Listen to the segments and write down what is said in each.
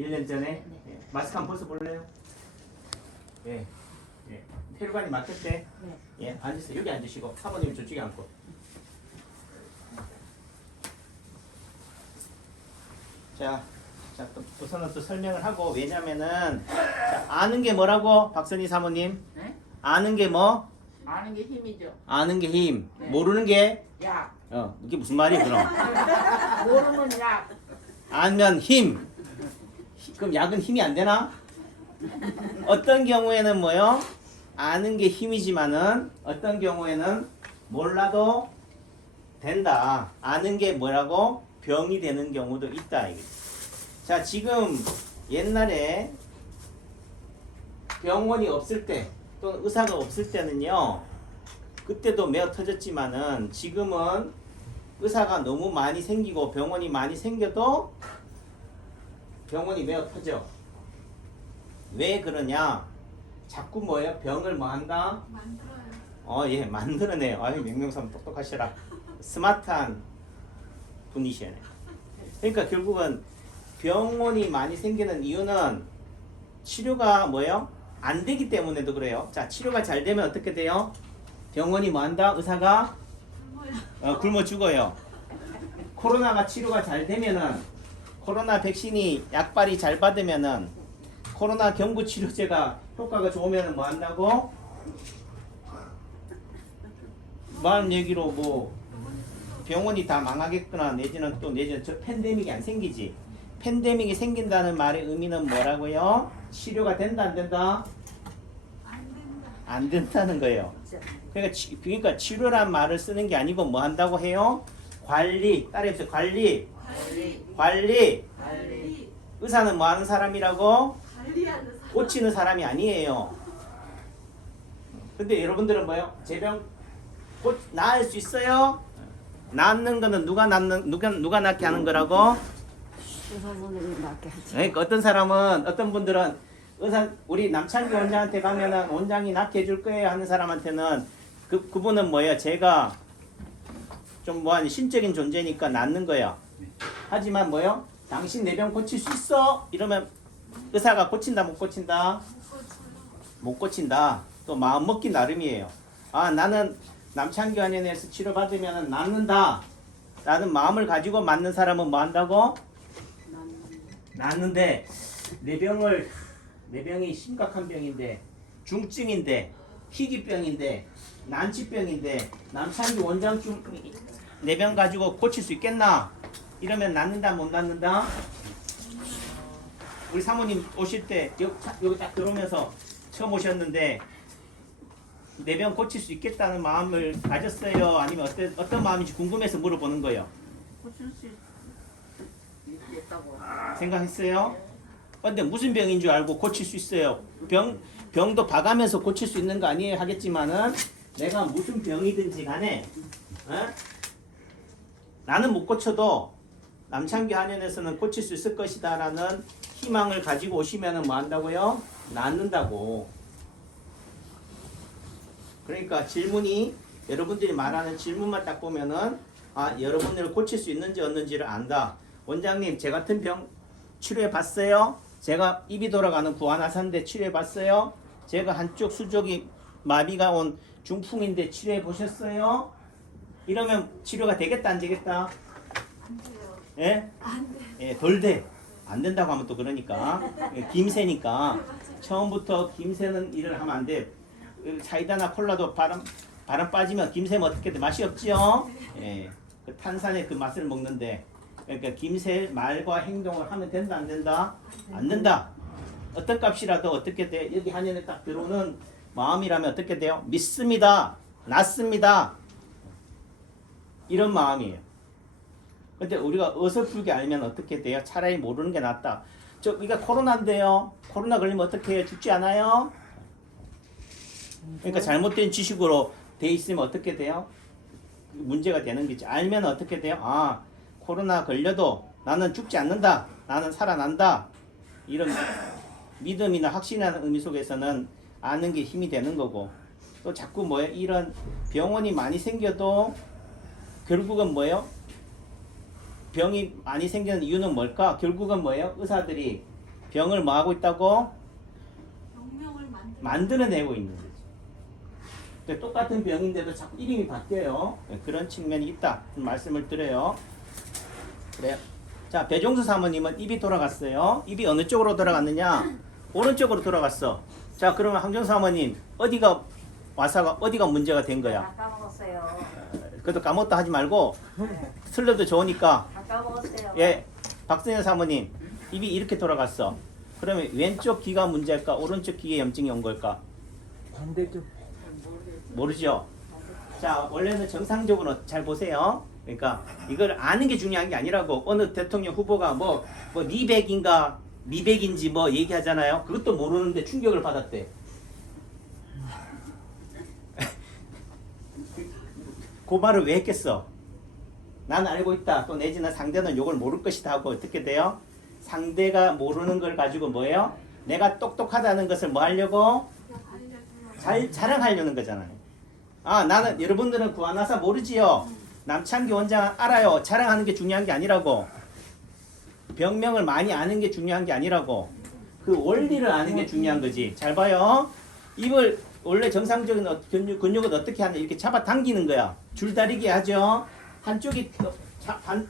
1년 전에? 네. 예. 마스크 한번 벗어볼래요? 예. 예. 혈관이 막혔대? 네. 예. 앉으세요. 여기 앉으시고 사모님 저쪽에 앉고. 자, 또 우선은 또 설명을 하고 왜냐면은 자, 아는 게 뭐라고 박선희 사모님? 네? 아는 게 뭐? 아는 게 힘이죠. 아는 게 힘. 네. 모르는 게? 약. 이게 무슨 말이야 그럼? 모르면 약. 알면 힘. 그럼 약은 힘이 안 되나? 어떤 경우에는 뭐요? 아는 게 힘이지만은 어떤 경우에는 몰라도 된다. 아는 게 뭐라고? 병이 되는 경우도 있다. 자, 지금 옛날에 병원이 없을 때 또는 의사가 없을 때는요. 그때도 매어 터졌지만은 지금은 의사가 너무 많이 생기고 병원이 많이 생겨도 병원이 매어 터져. 왜 그러냐? 자꾸 뭐예요? 병을 뭐 한다? 만들어요. 예, 만들어내요. 아유, 명명삼 똑똑하시라. 스마트한 분이시네. 그러니까 결국은 병원이 많이 생기는 이유는 치료가 뭐예요? 안 되기 때문에도 그래요. 자, 치료가 잘 되면 어떻게 돼요? 병원이 뭐 한다? 의사가 굶어 죽어요. 코로나가 치료가 잘 되면은 코로나 백신이 약발이 잘 받으면은 코로나 경구 치료제가 효과가 좋으면은 뭐 한다고? 말 얘기로 뭐 병원이 다 망하겠거나 내지는 저 팬데믹이 안 생기지. 팬데믹이 생긴다는 말의 의미는 뭐라고요? 치료가 된다 안 된다? 안 된다. 안 된다는 거예요. 그러니까 치료란 말을 쓰는 게 아니고 뭐 한다고 해요? 관리. 따라해보세요. 관리. 관리. 관리. 의사는 뭐 하는 사람이라고? 관리하는 사람. 고치는 사람이 아니에요. 근데 여러분들은 뭐예요? 제병 나을 수 있어요? 낫는 거는 누가 낫게 하는 거라고? 의사 선생님이 낫게 하지. 그러니까 어떤 분들은 의사 우리 남창기 원장한테 가면은 원장이 낫게 해줄 거예요 하는 사람한테는 그분은 뭐예요? 제가 좀 뭐한 신적인 존재니까 낫는 거예요. 하지만 뭐예요? 당신 내 병 고칠 수 있어? 이러면 의사가 고친다 못 고친다? 못 고친다. 또 마음 먹기 나름이에요. 아, 나는 남창기 한의원에서 치료받으면 낫는다 라는 마음을 가지고 맞는 사람은 뭐 한다고? 낫는데 내 병이 심각한 병인데 중증인데 희귀병인데 난치병인데 남창기 원장쯤 내 병 가지고 고칠 수 있겠나? 이러면 낫는다 못 낫는다? 우리 사모님 오실 때 여기 딱 들어오면서 처음 오셨는데 내 병 고칠 수 있겠다는 마음을 가졌어요? 아니면 어떤 마음인지 궁금해서 물어보는 거예요? 고칠 수 있겠다고. 생각했어요? 근데 무슨 병인 줄 알고 고칠 수 있어요? 병도 봐가면서 고칠 수 있는 거 아니에요? 하겠지만은 내가 무슨 병이든지 간에 나는 못 고쳐도 남창기 한의원에서는 고칠 수 있을 것이다 라는 희망을 가지고 오시면은 뭐 한다고요? 낫는다고. 그러니까 질문이 여러분들이 말하는 질문만 딱 보면은 여러분들을 고칠 수 있는지 없는지를 안다. 원장님, 제 같은 병 치료해 봤어요? 제가 입이 돌아가는 구안화사인데 치료해 봤어요? 제가 한쪽 수족이 마비가 온 중풍인데 치료해 보셨어요? 이러면 치료가 되겠다 안 되겠다? 안 돼요. 예? 안 돼. 예, 덜 돼. 안 된다고 하면 또 그러니까. 예, 김새니까. 처음부터 김새는 일을 하면 안 돼. 사이다나 콜라도 바람 빠지면 김새면 어떻게 돼? 맛이 없지요? 예. 그 탄산의 그 맛을 먹는데. 그러니까 김새 말과 행동을 하면 된다 안 된다? 안 된다. 어떤 값이라도 어떻게 돼? 여기 한의원에 딱 들어오는 마음이라면 어떻게 돼요? 믿습니다. 낫습니다. 이런 마음이에요. 근데 우리가 어설프게 알면 어떻게 돼요? 차라리 모르는 게 낫다. 이게 코로나인데요. 코로나 걸리면 어떻게 해요? 죽지 않아요? 그러니까 잘못된 지식으로 돼 있으면 어떻게 돼요? 문제가 되는 거지. 알면 어떻게 돼요? 아, 코로나 걸려도 나는 죽지 않는다. 나는 살아난다. 이런 믿음이나 확신이라는 의미 속에서는 아는 게 힘이 되는 거고. 또 자꾸 뭐예요? 이런 병원이 많이 생겨도 결국은 뭐예요? 병이 많이 생기는 이유는 뭘까? 결국은 뭐예요? 의사들이 병을 뭐 하고 있다고? 병명을 만들어내고 있는 거죠. 그러니까 똑같은 병인데도 자꾸 이름이 바뀌어요. 그런 측면이 있다. 말씀을 드려요. 그래요. 자, 배종수 사모님은 입이 돌아갔어요. 입이 어느 쪽으로 돌아갔느냐? 오른쪽으로 돌아갔어. 자, 그러면 항정 사모님 어디가 와사가 어디가 문제가 된 거야? 다 까먹었어요. 그래도 까먹었다 하지 말고 틀려도 좋으니까. 다 까먹었어요. 예, 박선현 사모님 입이 이렇게 돌아갔어. 그러면 왼쪽 귀가 문제일까? 오른쪽 귀에 염증이 온 걸까? 반대쪽. 모르죠. 자, 원래는 정상적으로 잘 보세요. 그러니까 이걸 아는 게 중요한 게 아니라고. 어느 대통령 후보가 뭐 니백인가 미백인지 뭐 얘기하잖아요. 그것도 모르는데 충격을 받았대. 그 말을 왜 했겠어? 난 알고 있다. 또 내지는 상대는 욕을 모를 것이다 하고 어떻게 돼요? 상대가 모르는 걸 가지고 뭐예요? 내가 똑똑하다는 것을 뭐 하려고? 자랑하려는 거잖아요. 아, 나는 여러분들은 구한나사 모르지요? 남창기 원장 알아요. 자랑하는 게 중요한 게 아니라고. 병명을 많이 아는 게 중요한 게 아니라고. 그 원리를 아는 게 중요한 거지. 잘 봐요. 입을 원래 정상적인 근육은 어떻게 하냐? 이렇게 잡아당기는 거야. 줄다리기 하죠. 한쪽이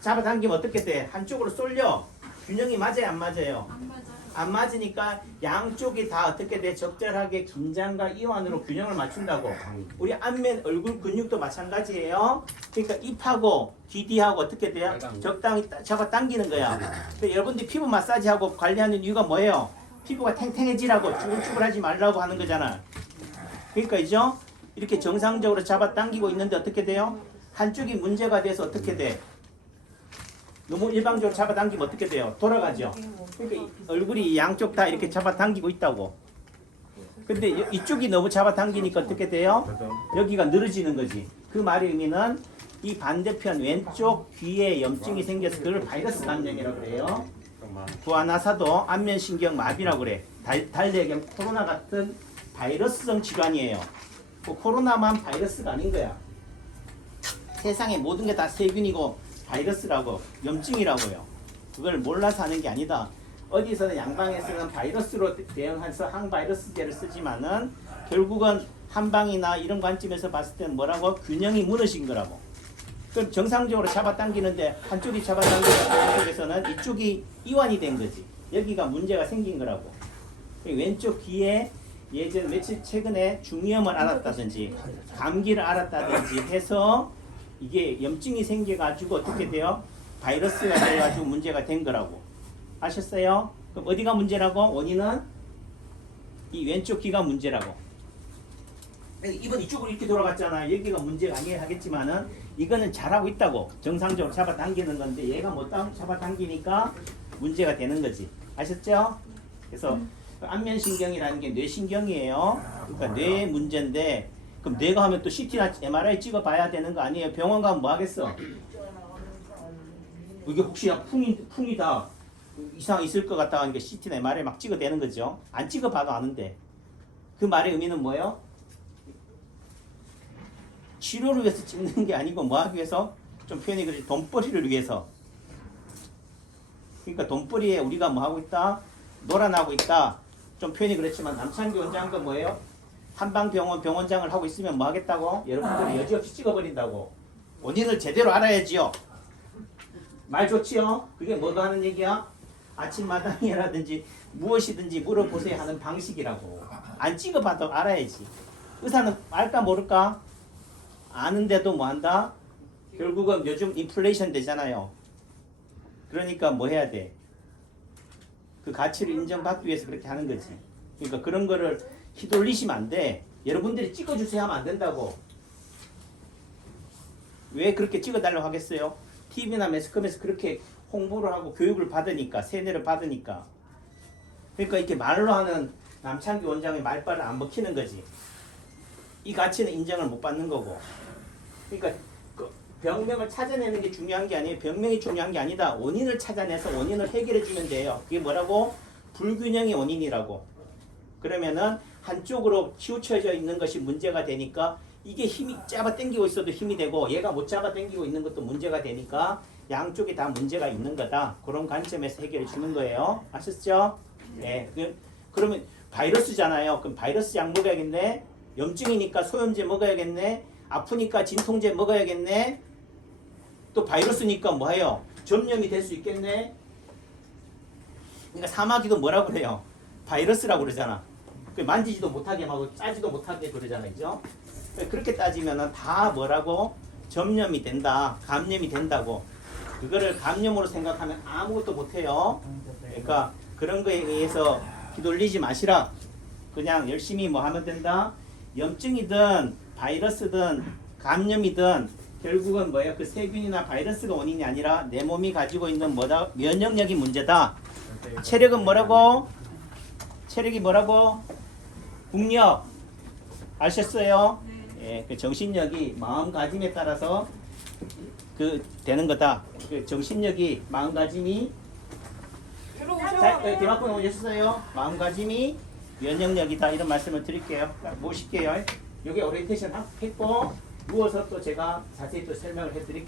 잡아당기면 어떻게 돼? 한쪽으로 쏠려. 균형이 맞아요, 안 맞아요? 안 맞아요. 안 맞으니까 양쪽이 다 어떻게 돼? 적절하게 긴장과 이완으로 균형을 맞춘다고. 우리 안면 얼굴 근육도 마찬가지예요. 그러니까 입하고 귀뒤하고 어떻게 돼요? 적당히 잡아당기는 거야. 그러니까 여러분들이 피부 마사지하고 관리하는 이유가 뭐예요? 피부가 탱탱해지라고 쭈글쭈글하지 말라고 하는 거잖아. 그러니까 이죠? 이렇게 정상적으로 잡아당기고 있는데 어떻게 돼요? 한쪽이 문제가 돼서 어떻게 돼? 너무 일방적으로 잡아당기면 어떻게 돼요? 돌아가죠. 그러니까 얼굴이 양쪽 다 이렇게 잡아당기고 있다고. 근데 이쪽이 너무 잡아당기니까 어떻게 돼요? 여기가 늘어지는 거지. 그 말의 의미는 이 반대편 왼쪽 귀에 염증이 생겨서 그걸 바이러스 감염이라고 그래요. 구안화사도 안면신경 마비라고 그래. 달래경 코로나 같은 바이러스성 질환이에요. 그 코로나만 바이러스가 아닌 거야. 세상의 모든 게 다 세균이고 바이러스라고, 염증이라고요. 그걸 몰라서 하는 게 아니다. 어디서는 양방에서는 바이러스로 대응해서 항바이러스제를 쓰지만은 결국은 한방이나 이런 관점에서 봤을 때는 뭐라고? 균형이 무너진 거라고. 그럼 정상적으로 잡아당기는데 한쪽이 잡아당기는 한쪽에서는 이쪽이 이완이 된 거지. 여기가 문제가 생긴 거라고. 왼쪽 귀에 예전 며칠 최근에 중이염을 알았다든지 감기를 알았다든지 해서 이게 염증이 생겨가지고 어떻게 돼요? 바이러스가 돼가지고 문제가 된 거라고. 아셨어요? 그럼 어디가 문제라고? 원인은 이 왼쪽 귀가 문제라고. 이번 이쪽으로 이렇게 돌아갔잖아. 여기가 문제가 아니긴 하겠지만은 이거는 잘하고 있다고. 정상적으로 잡아당기는 건데 얘가 못 잡아당기니까 문제가 되는 거지. 아셨죠? 그래서 안면신경이라는 게 뇌신경이에요. 그러니까 뇌 문제인데 그럼 뇌가 하면 또 CT나 MRI 찍어봐야 되는 거 아니에요? 병원 가면 뭐 하겠어? 이게 혹시 풍이 다 이상 있을 것 같다 하니까 CT나 MRI 막 찍어대는 거죠. 안 찍어봐도 아는데. 그 말의 의미는 뭐예요? 치료를 위해서 찍는 게 아니고 뭐 하기 위해서? 좀 표현이 그렇지. 돈벌이를 위해서. 그러니까 돈벌이에 우리가 뭐 하고 있다? 놀아나고 있다. 좀 표현이 그렇지만 남창기 원장은 뭐예요? 한방병원 병원장을 하고 있으면 뭐 하겠다고? 여러분들이 여지없이 찍어버린다고. 원인을 제대로 알아야지요. 말 좋지요? 그게 뭐가 하는 얘기야? 아침마당이라든지 무엇이든지 물어보세요 하는 방식이라고. 안 찍어봐도 알아야지. 의사는 알까 모를까? 아는데도 뭐 한다? 결국은 요즘 인플레이션 되잖아요. 그러니까 뭐 해야 돼? 그 가치를 인정받기 위해서 그렇게 하는 거지. 그러니까 그런 거를 휘둘리시면 안 돼. 여러분들이 찍어주세요 하면 안 된다고. 왜 그렇게 찍어달라고 하겠어요? TV나 매스컴에서 그렇게 홍보를 하고 교육을 받으니까, 세뇌를 받으니까. 그러니까 이렇게 말로 하는 남창기 원장의 말발을 안 먹히는 거지. 이 가치는 인정을 못 받는 거고. 그러니까 그 병명을 찾아내는 게 중요한 게 아니에요. 병명이 중요한 게 아니다. 원인을 찾아내서 원인을 해결해 주면 돼요. 그게 뭐라고? 불균형의 원인이라고. 그러면은 한쪽으로 치우쳐져 있는 것이 문제가 되니까 이게 힘이 잡아당기고 있어도 힘이 되고 얘가 못 잡아당기고 있는 것도 문제가 되니까 양쪽이 다 문제가 있는 거다. 그런 관점에서 해결해 주는 거예요. 아셨죠? 예, 그러면 바이러스잖아요. 그럼 바이러스 약 먹어야겠네. 염증이니까 소염제 먹어야겠네. 아프니까 진통제 먹어야겠네. 또 바이러스니까 뭐예요? 전염이 될 수 있겠네. 그러니까 사마귀도 뭐라고 그래요? 바이러스라고 그러잖아. 만지지도 못하게 하고 짜지도 못하게 그러잖아요. 그죠? 그렇게 따지면은 다 뭐라고? 전염이 된다. 감염이 된다고. 그거를 감염으로 생각하면 아무것도 못해요. 그러니까 그런 거에 의해서 휘둘리지 마시라. 그냥 열심히 뭐 하면 된다. 염증이든 바이러스든 감염이든 결국은 뭐예요? 그 세균이나 바이러스가 원인이 아니라 내 몸이 가지고 있는 뭐다? 면역력이 문제다. 체력은 뭐라고? 체력이 뭐라고? 국력. 아셨어요? 예, 그 정신력이 마음가짐에 따라서 그 되는 거다. 그 정신력이 마음가짐이 자, 대학원 오셨어요? 마음가짐이 면역력이다 이런 말씀을 드릴게요. 모실게요. 여기 오리엔테이션 했고 누워서 또 제가 자세히 또 설명을 해드릴게요.